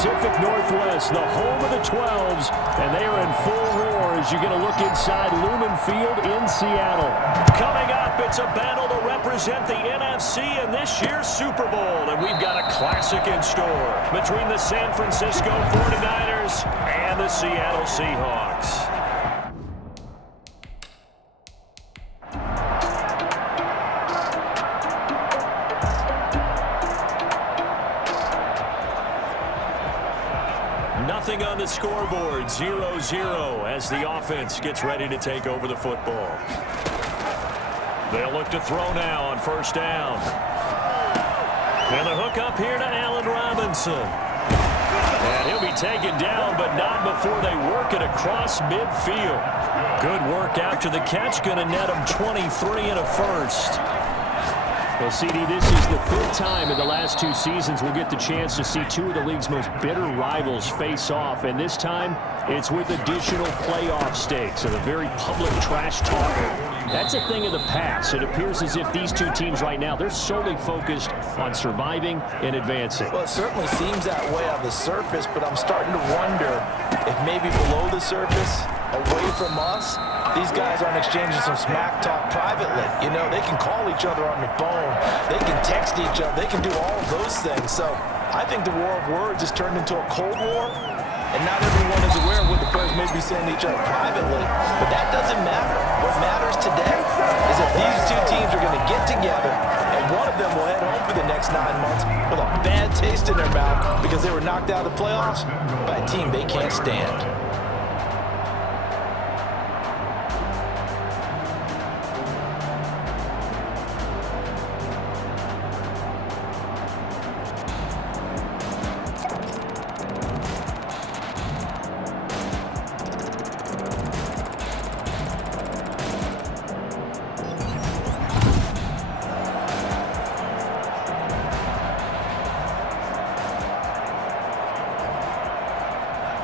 Pacific Northwest, the home of the 12s, and they are in full roar as you get a look inside Lumen Field in Seattle. Coming up, it's a battle to represent the NFC in this year's Super Bowl, and we've got a classic in store between the San Francisco 49ers and the Seattle Seahawks. Nothing on the scoreboard, 0-0 as the offense gets ready to take over the football. They'll look to throw now on first down. And the hook up here to Allen Robinson. And he'll be taken down, but not before they work it across midfield. Good work after the catch, going to net him 23 and a first. Well, CD, this is the 5th time in the last 2 seasons we'll get the chance to see 2 of the league's most bitter rivals face off, and this time it's with additional playoff stakes and a very public trash talk. That's a thing of the past. It appears as if these 2 teams right now, they're solely focused on surviving and advancing. Well, it certainly seems that way on the surface, but I'm starting to wonder if maybe below the surface, away from us, these guys aren't exchanging some smack talk privately. You know, they can call each other on the phone. They can text each other. They can do all of those things. So I think the war of words has turned into a cold war, and not everyone is aware of what the players may be saying to each other privately. But that doesn't matter. What matters today is that these 2 teams are going to get together, and one of them will head home for the next 9 months with a bad taste in their mouth because they were knocked out of the playoffs by a team they can't stand.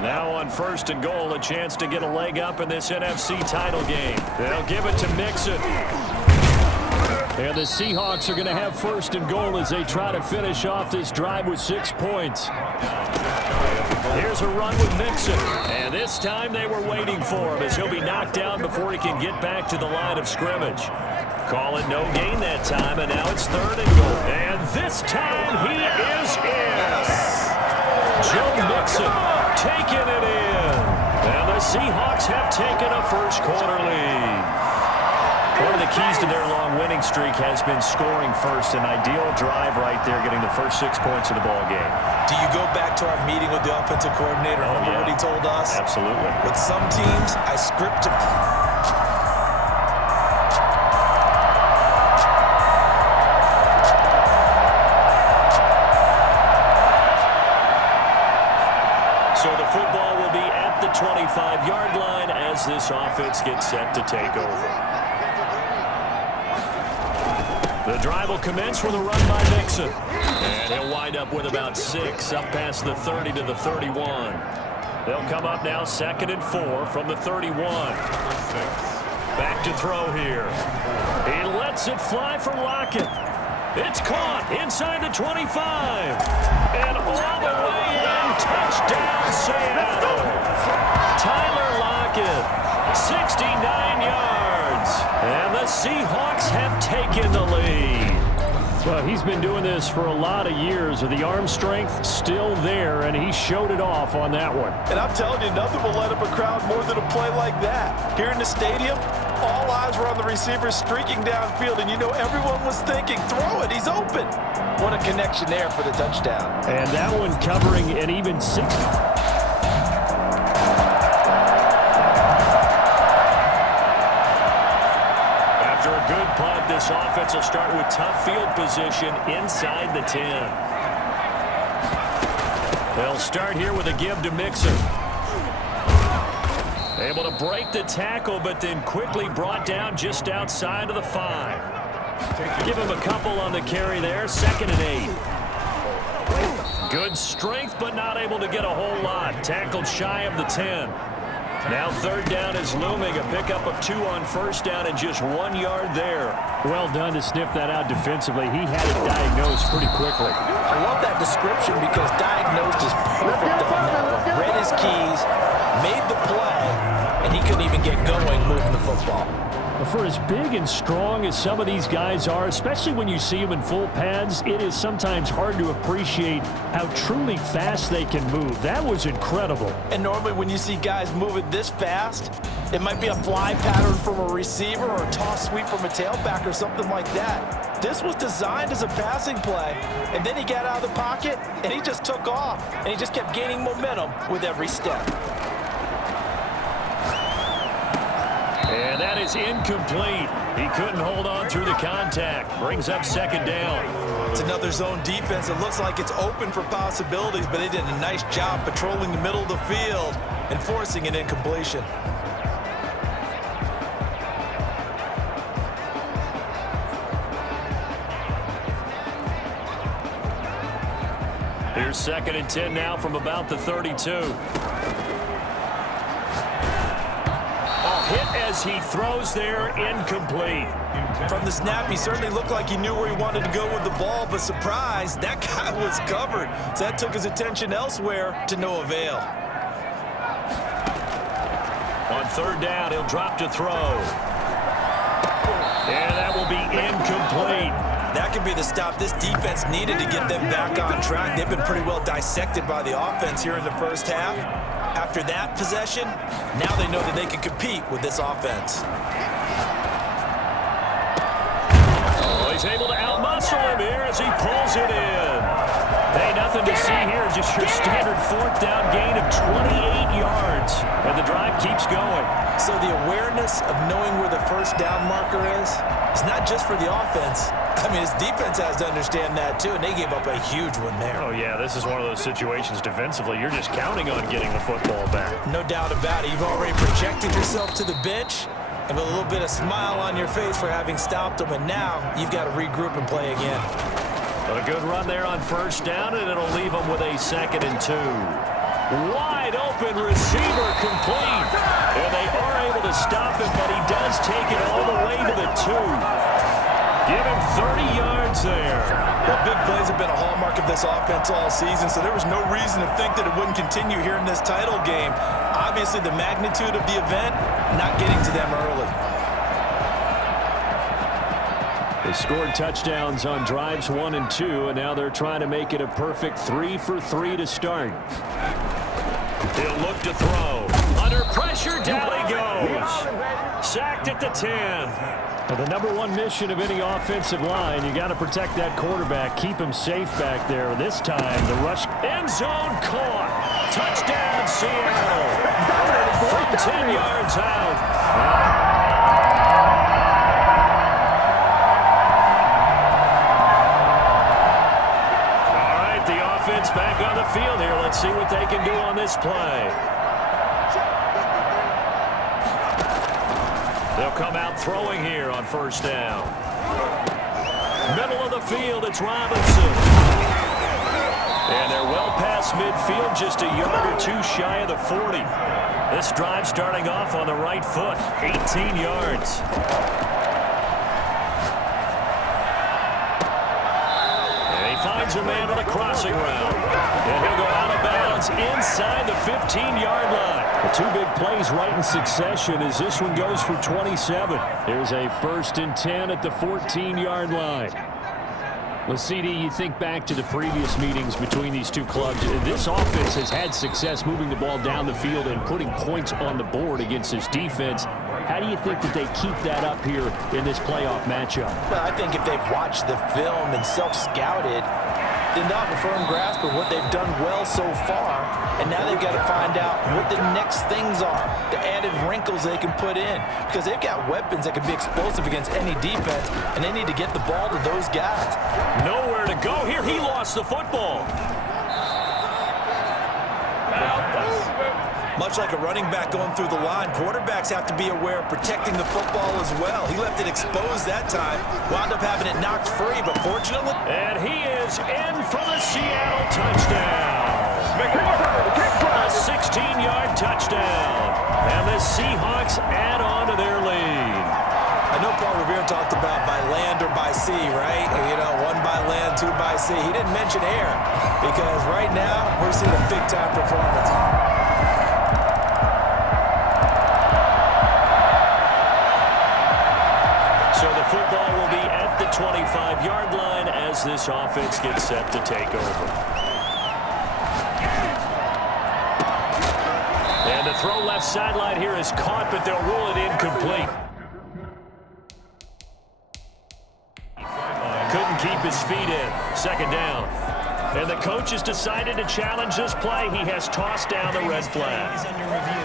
Now on first and goal, a chance to get a leg up in this NFC title game. They'll give it to Mixon. And the Seahawks are going to have first and goal as they try to finish off this drive with 6 points. Here's a run with Mixon. And this time they were waiting for him as he'll be knocked down before he can get back to the line of scrimmage. Call it no gain that time, and now it's 3rd and goal. And this time he is in. Joe Mixon taking it in. And the Seahawks have taken a first quarter lead. One of the keys to their long winning streak has been scoring first. An ideal drive right there, getting the first 6 points of the ball game. Do you go back to our meeting with the offensive coordinator? Remember what he told us? Absolutely. With some teams, I script to... So the football will be at the 25-yard line as this offense gets set to take over. The drive will commence with a run by Mixon. And he'll wind up with about 6 up past the 30 to the 31. They'll come up now 2nd and 4 from the 31. Back to throw here. He lets it fly for Lockett. It's caught inside the 25. And all the way in, touchdown Seattle. Tyler Lockett, 69 yards. And the Seahawks have taken the lead. Well, he's been doing this for a lot of years with the arm strength still there, and he showed it off on that one. And I'm telling you, nothing will light up a crowd more than a play like that. Here in the stadium, all eyes were on the receiver streaking downfield, and you know everyone was thinking, throw it, he's open. What a connection there for the touchdown. And that one covering an even 6. After a good punt, this offense will start with tough field position inside the 10. They'll start here with a give to Mixon. Able to break the tackle, but then quickly brought down just outside of the 5. Give him a couple on the carry there, 2nd and 8. Good strength, but not able to get a whole lot. Tackled shy of the 10. Now 3rd down is looming. A pickup of 2 on first down and just 1 yard there. Well done to sniff that out defensively. He had it diagnosed pretty quickly. I love that description because diagnosed is perfect. and he couldn't even get going moving the football. For as big and strong as some of these guys are, especially when you see them in full pads, it is sometimes hard to appreciate how truly fast they can move. That was incredible. And normally when you see guys moving this fast, it might be a fly pattern from a receiver or a toss sweep from a tailback or something like that. This was designed as a passing play, and then he got out of the pocket, and he just took off, and he just kept gaining momentum with every step. And that is incomplete. He couldn't hold on through the contact. Brings up second down. It's another zone defense. It looks like it's open for possibilities, but they did a nice job patrolling the middle of the field and forcing an incompletion. Here's 2nd and 10 now from about the 32. Hit as he throws there, incomplete. From the snap, he certainly looked like he knew where he wanted to go with the ball, but surprise, that guy was covered. So that took his attention elsewhere to no avail. On 3rd down, he'll drop to throw. And that will be incomplete. That could be the stop this defense needed to get them back on track. They've been pretty well dissected by the offense here in the first half. After that possession, now they know that they can compete with this offense. Oh, he's able to outmuscle him here as he pulls it in. Hey, nothing to see here. Just your standard 4th down gain of 28 yards. And the drive keeps going. So the awareness of knowing where the first down marker is not just for the offense. I mean, his defense has to understand that, too, and they gave up a huge one there. Oh, yeah, this is one of those situations defensively. You're just counting on getting the football back. No doubt about it. You've already projected yourself to the bench and with a little bit of smile on your face for having stopped them, and now you've got to regroup and play again. But a good run there on 1st down, and it'll leave them with a 2nd and 2. Wide open receiver complete. And they are able to stop him, but he does take it all the way to the 2. Give him 30 yards there. Well, big plays have been a hallmark of this offense all season, so there was no reason to think that it wouldn't continue here in this title game. Obviously, the magnitude of the event, not getting to them early. They scored touchdowns on drives 1 and 2, and now they're trying to make it a perfect 3 for 3 to start. He'll look to throw. Under pressure, down he goes. Sacked at the 10. Well, the number 1 mission of any offensive line, you got to protect that quarterback, keep him safe back there. This time, the rush end zone caught. Touchdown, Seattle. From 10 yards out. All right, the offense back on the field here. Let's see what they can do on this play. They'll come out throwing here on 1st down. Middle of the field, it's Robinson. And they're well past midfield, just a yard or 2 shy of the 40. This drive starting off on the right foot, 18 yards. And he finds a man on the crossing route. And he'll go out of bounds inside the 15-yard line. The 2 big plays right in succession as this one goes for 27. There's a 1st and 10 at the 14-yard line. Well, CD, you think back to the previous meetings between these two clubs. This offense has had success moving the ball down the field and putting points on the board against this defense. How do you think that they keep that up here in this playoff matchup? Well, I think if they've watched the film and self-scouted, they'll have a firm grasp of what they've done well so far, and now they've got to find out what the next things are, the added wrinkles they can put in, because they've got weapons that can be explosive against any defense, and they need to get the ball to those guys. Nowhere to go here. He lost the football. Much like a running back going through the line, quarterbacks have to be aware of protecting the football as well. He left it exposed that time, wound up having it knocked free, but fortunately... And he is in for the Seattle touchdown. A 16-yard touchdown. And the Seahawks add on to their lead. I know Paul Revere talked about by land or by sea, right? You know, 1 by land, 2 by sea. He didn't mention air because right now we're seeing a big-time performance. this offense gets set to take over. And the throw left sideline here is caught, but they'll rule it incomplete. Couldn't keep his feet in. Second down. And the coach has decided to challenge this play. He has tossed down the red flag. He's under review.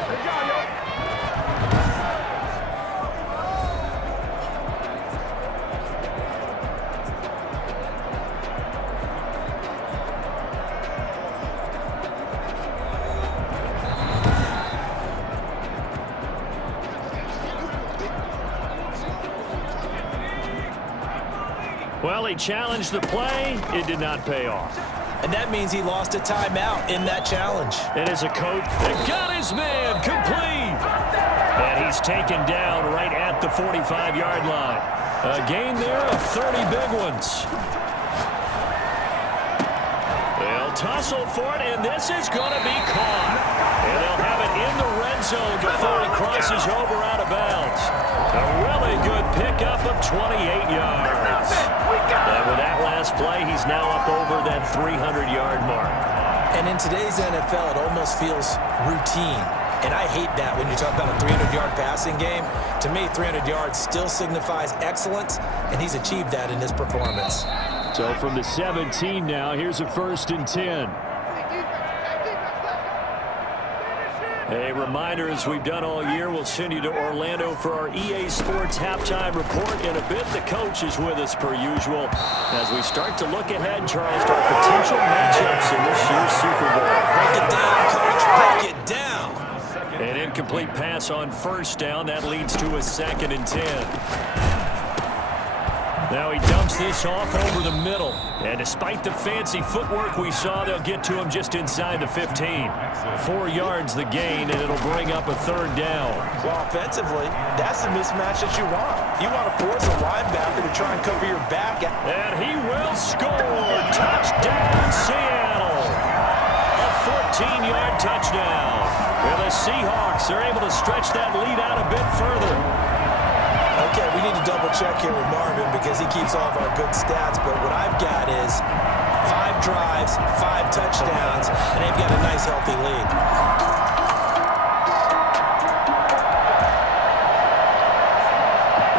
Well, he challenged the play. It did not pay off. And that means he lost a timeout in that challenge. And as a coach, they got his man complete. And he's taken down right at the 45-yard line. A gain there of 30 big ones. They'll tussle for it, and this is going to be caught. And they'll have it in the red zone before he crosses over out of bounds. A really good pickup of 28 yards. And with that last play, he's now up over that 300-yard mark. And in today's NFL, it almost feels routine. And I hate that when you talk about a 300-yard passing game. To me, 300 yards still signifies excellence, and he's achieved that in his performance. So from the 17 now, here's a 1st and 10. A reminder, as we've done all year, we'll send you to Orlando for our EA Sports halftime report in a bit. The coach is with us per usual as we start to look ahead, Charles, to our potential matchups in this year's Super Bowl. Break it down, coach. Break it down. An incomplete pass on 1st down. That leads to a 2nd and 10. Now he dumps this off over the middle. And despite the fancy footwork we saw, they'll get to him just inside the 15. 4 yards the gain, and it'll bring up a 3rd down. Well, offensively, that's the mismatch that you want. You want to force a linebacker to try and cover your back. And he will score. Touchdown, Seattle. A 14-yard touchdown. And the Seahawks are able to stretch that lead out a bit further. Okay, we need to double-check here with Marvin because he keeps all of our good stats, but what I've got is 5 drives, 5 touchdowns, and they've got a nice, healthy lead.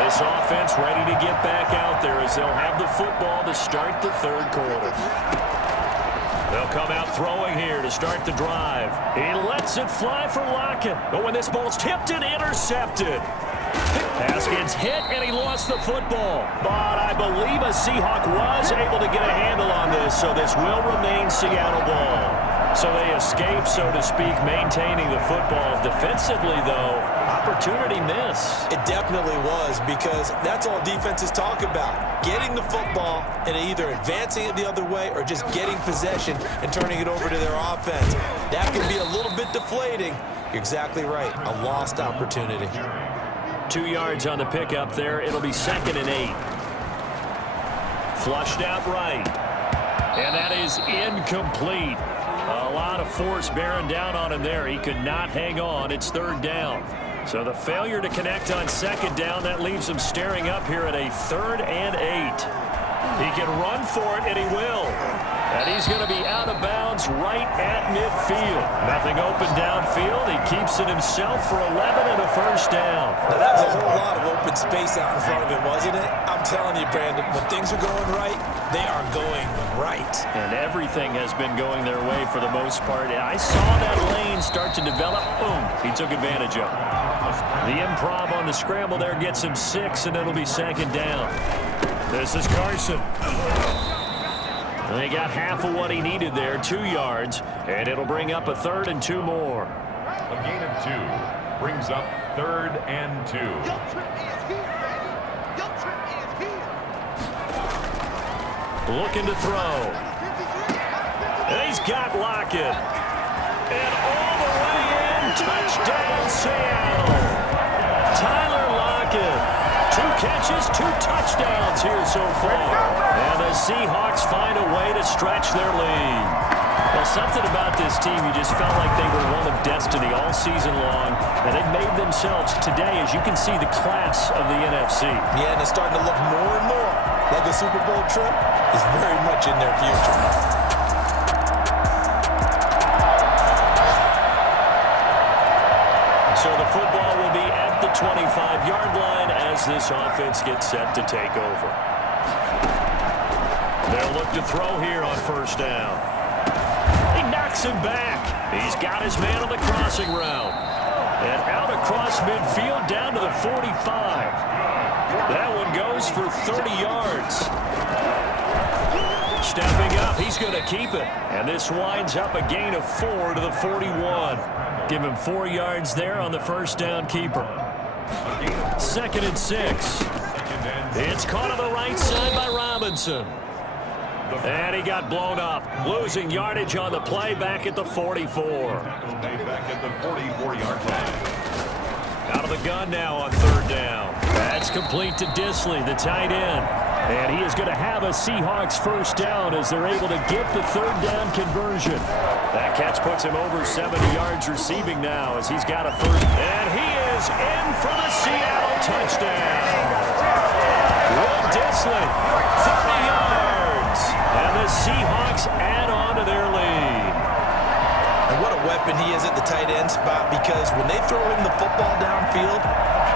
This offense ready to get back out there as they'll have the football to start the 3rd quarter. They'll come out throwing here to start the drive. He lets it fly for Lockett. But when this ball's tipped and intercepted. Pass gets hit, and he lost the football. But I believe a Seahawk was able to get a handle on this, so this will remain Seattle ball. So they escape, so to speak, maintaining the football. Defensively, though, opportunity miss. It definitely was, because that's all defenses talk about. Getting the football and either advancing it the other way or just getting possession and turning it over to their offense. That can be a little bit deflating. You're exactly right. A lost opportunity. 2 yards on the pickup there. It'll be 2nd and 8. Flushed out right. And that is incomplete. A lot of force bearing down on him there. He could not hang on. It's 3rd down. So the failure to connect on 2nd down, that leaves him staring up here at a 3rd and 8. He can run for it, and he will. And he's going to be out of bounds right at midfield. Nothing open downfield. He keeps it himself for 11 and a 1st down. Now, that was a whole lot of open space out in front of him, wasn't it? I'm telling you, Brandon, when things are going right, they are going right. And everything has been going their way for the most part. I saw that lane start to develop. Boom. He took advantage of it. The improv on the scramble there gets him 6, and it'll be 2nd down. This is Carson. They got half of what he needed there, 2 yards, and it'll bring up a 3rd and 2 more. A gain of 2 brings up 3rd and 2. Looking to throw. And he's got Lockett. And all the way in, touchdown Seattle. Tyler Lockett. 2 catches, 2 touchdowns here so far. And the Seahawks find a way to stretch their lead. Well, something about this team, you just felt like they were one of destiny all season long. And they've made themselves today, as you can see, the class of the NFC. Yeah, and it's starting to look more and more like a Super Bowl trip. is very much in their future. So the football will be at the 25-yard line as this offense gets set to take over. They'll look to throw here on first down. He knocks him back. He's got his man on the crossing route. And out across midfield down to the 45. That one goes for 30 yards. Stepping up, he's going to keep it. And this winds up a gain of 4 to the 41. Give him 4 yards there on the first down keeper. 2nd and 6. It's caught on the right side by Robinson. And he got blown up, losing yardage on the play back at the 44. Back at the 44-yard line. Out of the gun now on third down. That's complete to Disley, the tight end. And he is going to have a Seahawks first down as they're able to get the third down conversion. That catch puts him over 70 yards receiving now as he's got a first. And he is in for the Seattle touchdown. Will Disley, 30 yards. And the Seahawks add on to their lead. And what a weapon he is at the tight end spot, because when they throw him the football downfield,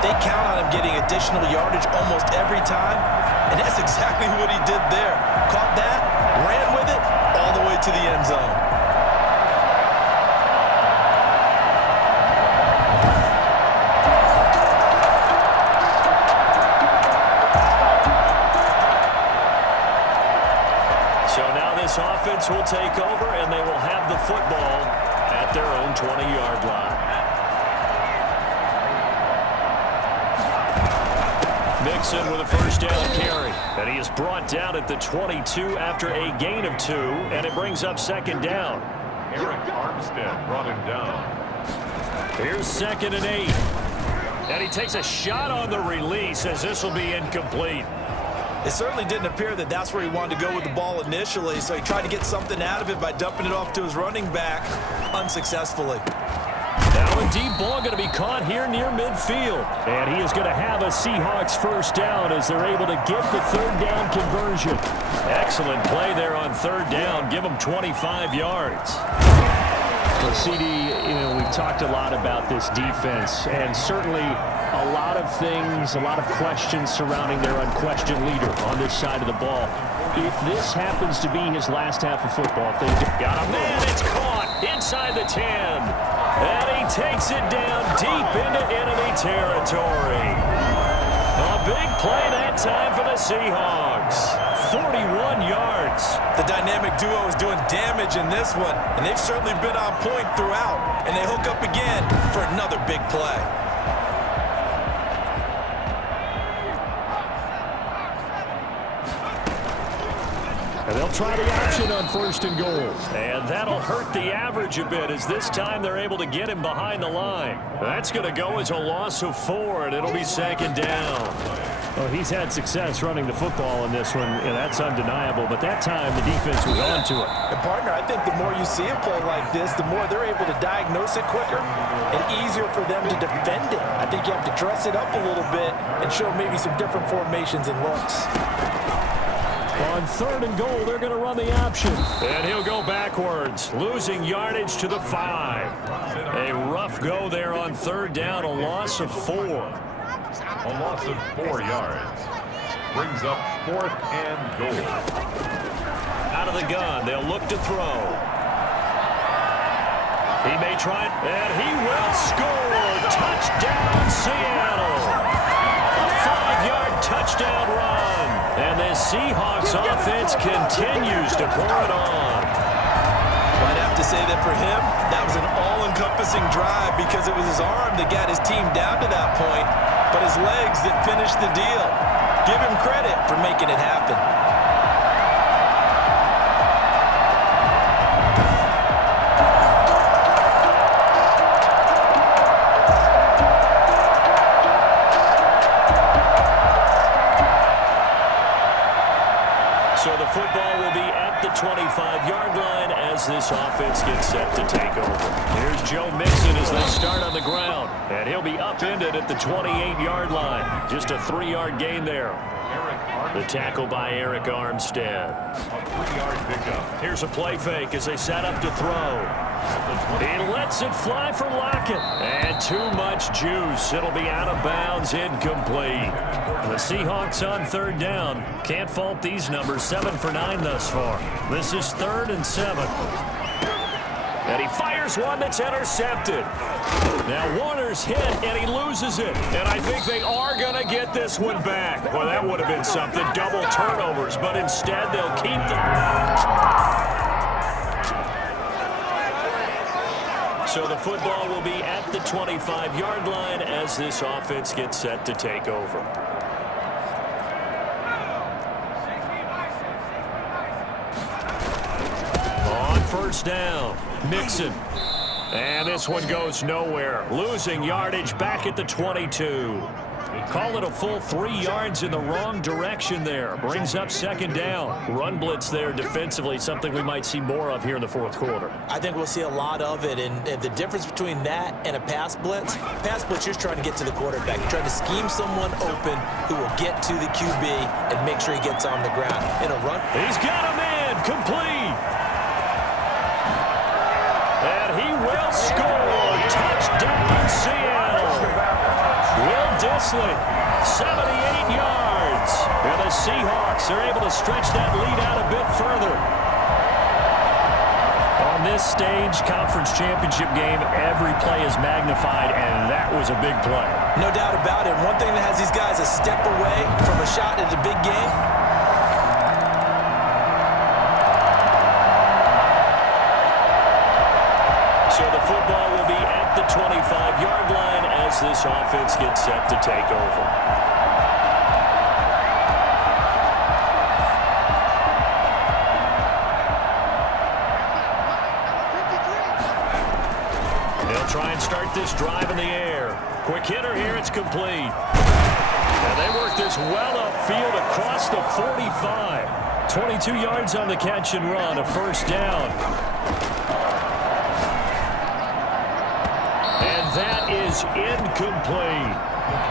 they count on him getting additional yardage almost every time. And that's exactly what he did there. Caught that, ran with it, all the way to the end zone. So now this offense will take over, and they will have the football at their own 20-yard line. Mixon with a first down carry. And he is brought down at the 22 after a gain of 2, and it brings up second down. Eric Armstead brought him down. Here's 2nd and 8. And he takes a shot on the release as this will be incomplete. It certainly didn't appear that that's where he wanted to go with the ball initially, so he tried to get something out of it by dumping it off to his running back unsuccessfully. Now a deep ball going to be caught here near midfield. And he is going to have a Seahawks first down as they're able to get the third down conversion. Excellent play there on third down. Give them 25 yards. Well, CD, we've talked a lot about this defense, and certainly a lot of things, a lot of questions surrounding their unquestioned leader on this side of the ball. If this happens to be his last half of football, if they got a man, it's caught inside the 10. And he takes it down deep into enemy territory. A big play that time for the Seahawks. 41 yards. The dynamic duo is doing damage in this one, and they've certainly been on point throughout. And they hook up again for another big play. And they'll try the option on 1st and goal. And that'll hurt the average a bit as this time they're able to get him behind the line. That's going to go as a loss of 4, and it'll be 2nd down. Well, he's had success running the football in this one, and that's undeniable. But that time, the defense was on to it. And, partner, I think the more you see a play like this, the more they're able to diagnose it quicker and easier for them to defend it. I think you have to dress it up a little bit and show maybe some different formations and looks. On 3rd and goal, they're going to run the option. And he'll go backwards, losing yardage to the 5. A rough go there on 3rd down, a loss of 4. A loss of 4 yards. Brings up 4th and goal. Out of the gun, they'll look to throw. He may try it, and he will score. Touchdown, Seattle. A 5-yard touchdown run. And the Seahawks offense continues to pour it on. I'd have to say that for him, that was an all-encompassing drive because it was his arm that got his team down to that point, but his legs that finished the deal. Give him credit for making it happen. So the football will be at the 25-yard line as this offense gets set to take over. Here's Joe Mixon as they start on the ground. And he'll be upended at the 28-yard line. Just a 3-yard gain there. Eric The tackle by Eric Armstead. A 3-yard pickup. Here's a play fake as they set up to throw. He lets it fly for Lockett. And too much juice. It'll be out of bounds, incomplete. The Seahawks on third down. Can't fault these numbers. 7 for 9 thus far. This is 3rd and 7. And he fires one that's intercepted. Now Warner's hit, and he loses it. And I think they are going to get this one back. Well, that would have been something. Double turnovers, but instead they'll keep them. So the football will be at the 25-yard line as this offense gets set to take over. On first down, Mixon. And this one goes nowhere. Losing yardage back at the 22. Call it a full 3 yards in the wrong direction there. Brings up second down. Run blitz there defensively, something we might see more of here in the fourth quarter. I think we'll see a lot of it, and the difference between that and a pass blitz, you're trying to get to the quarterback. You're trying to scheme someone open who will get to the QB and make sure he gets on the ground. In a run, he's got a man complete. And he will score. Touchdown, Seattle. Will Dissly, 78 yards. And the Seahawks are able to stretch that lead out a bit further. On this stage, conference championship game, every play is magnified, and that was a big play. No doubt about it. One thing that has these guys a step away from a shot at the big game. So the football will be at the 25-yard line as this offense gets set to take over. They'll try and start this drive in the air. Quick hitter here, it's complete. And they work this well upfield across the 45. 22 yards on the catch and run, a first down. That is incomplete.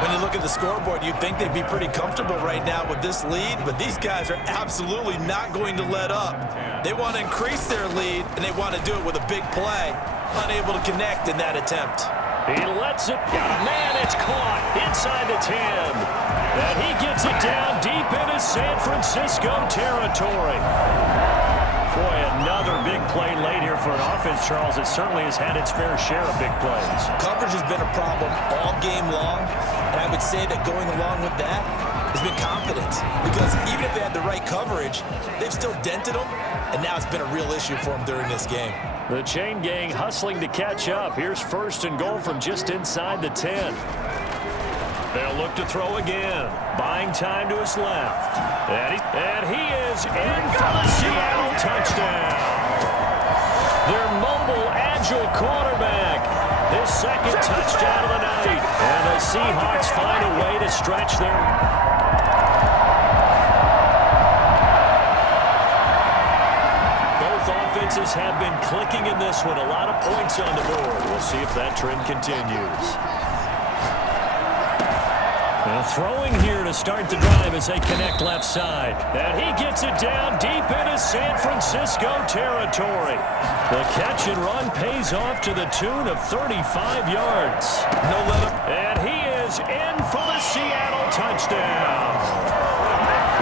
When you look at the scoreboard, you'd think they'd be pretty comfortable right now with this lead, but these guys are absolutely not going to let up. They want to increase their lead, and they want to do it with a big play. Unable to connect in that attempt. He lets it. Man, it's caught inside the 10. And he gets it down deep into San Francisco territory. Boy, another big play late here for an offense, Charles. It certainly has had its fair share of big plays. Coverage has been a problem all game long, and I would say that going along with that has been confidence. Because even if they had the right coverage, they've still dented them, and now it's been a real issue for them during this game. The chain gang hustling to catch up. Here's first and goal from just inside the 10. They'll look to throw again. Buying time to his left. And he is in for the Seattle touchdown. Their mobile, agile quarterback. His second touchdown of the night. And the Seahawks find a way to stretch their... Both offenses have been clicking in this one. A lot of points on the board. We'll see if that trend continues. And throwing here to start the drive as they connect left side. And he gets it down deep into San Francisco territory. The catch and run pays off to the tune of 35 yards. No let up. And he is in for the Seattle touchdown.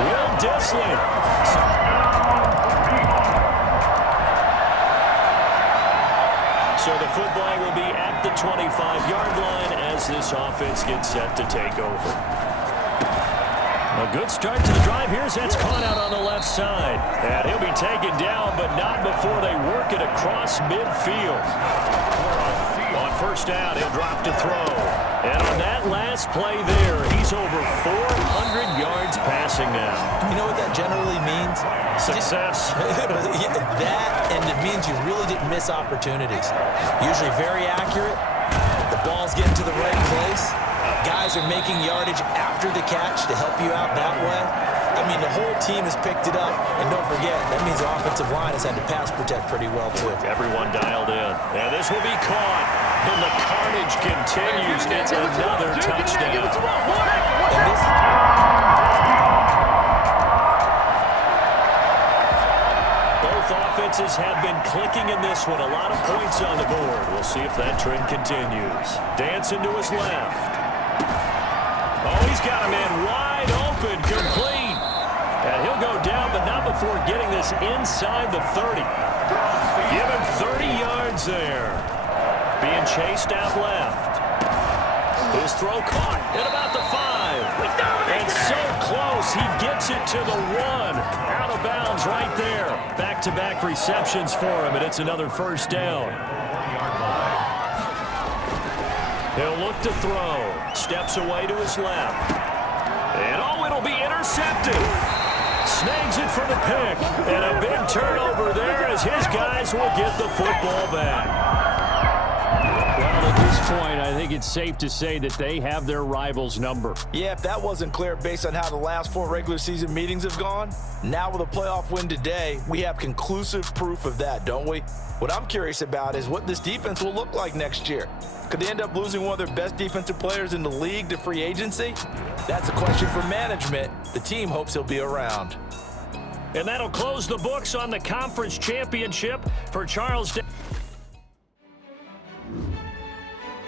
Will Dissly. So the football will be at the 25-yard line as this offense gets set to take over. A good start to the drive. Here's that's caught out on the left side. And he'll be taken down, but not before they work it across midfield. On first down, he'll drop to throw. And on that last play there, he's over 400 yards passing now. You know what that generally means? Success. That, and it means you really didn't miss opportunities. Usually very accurate. The ball's getting to the right place. Guys are making yardage after the catch to help you out that way. I mean, the whole team has picked it up. And don't forget, that means the offensive line has had to pass protect pretty well, too. Everyone dialed in. And this will be caught. And the carnage continues. It's another touchdown. offenses have been clicking in this one. A lot of points on the board. We'll see if that trend continues. Dancing to his left. Oh, he's got a man wide open, complete. And he'll go down, but not before getting this inside the 30. Give him 30 yards there. Being chased out left. His throw caught at about the 5. And so close, he gets it to the 1. Out of bounds right there. Back-to-back receptions for him, and it's another first down. He'll look to throw. Steps away to his left. And oh, it'll be intercepted. Snags it for the pick. And a big turnover there as his guys will get the football back. Well, at this point, I think it's safe to say that they have their rivals' number. Yeah, if that wasn't clear based on how the last 4 regular season meetings have gone, now with a playoff win today, we have conclusive proof of that, don't we? What I'm curious about is what this defense will look like next year. Could they end up losing one of their best defensive players in the league to free agency? That's a question for management. The team hopes he'll be around. And that'll close the books on the conference championship for Charles.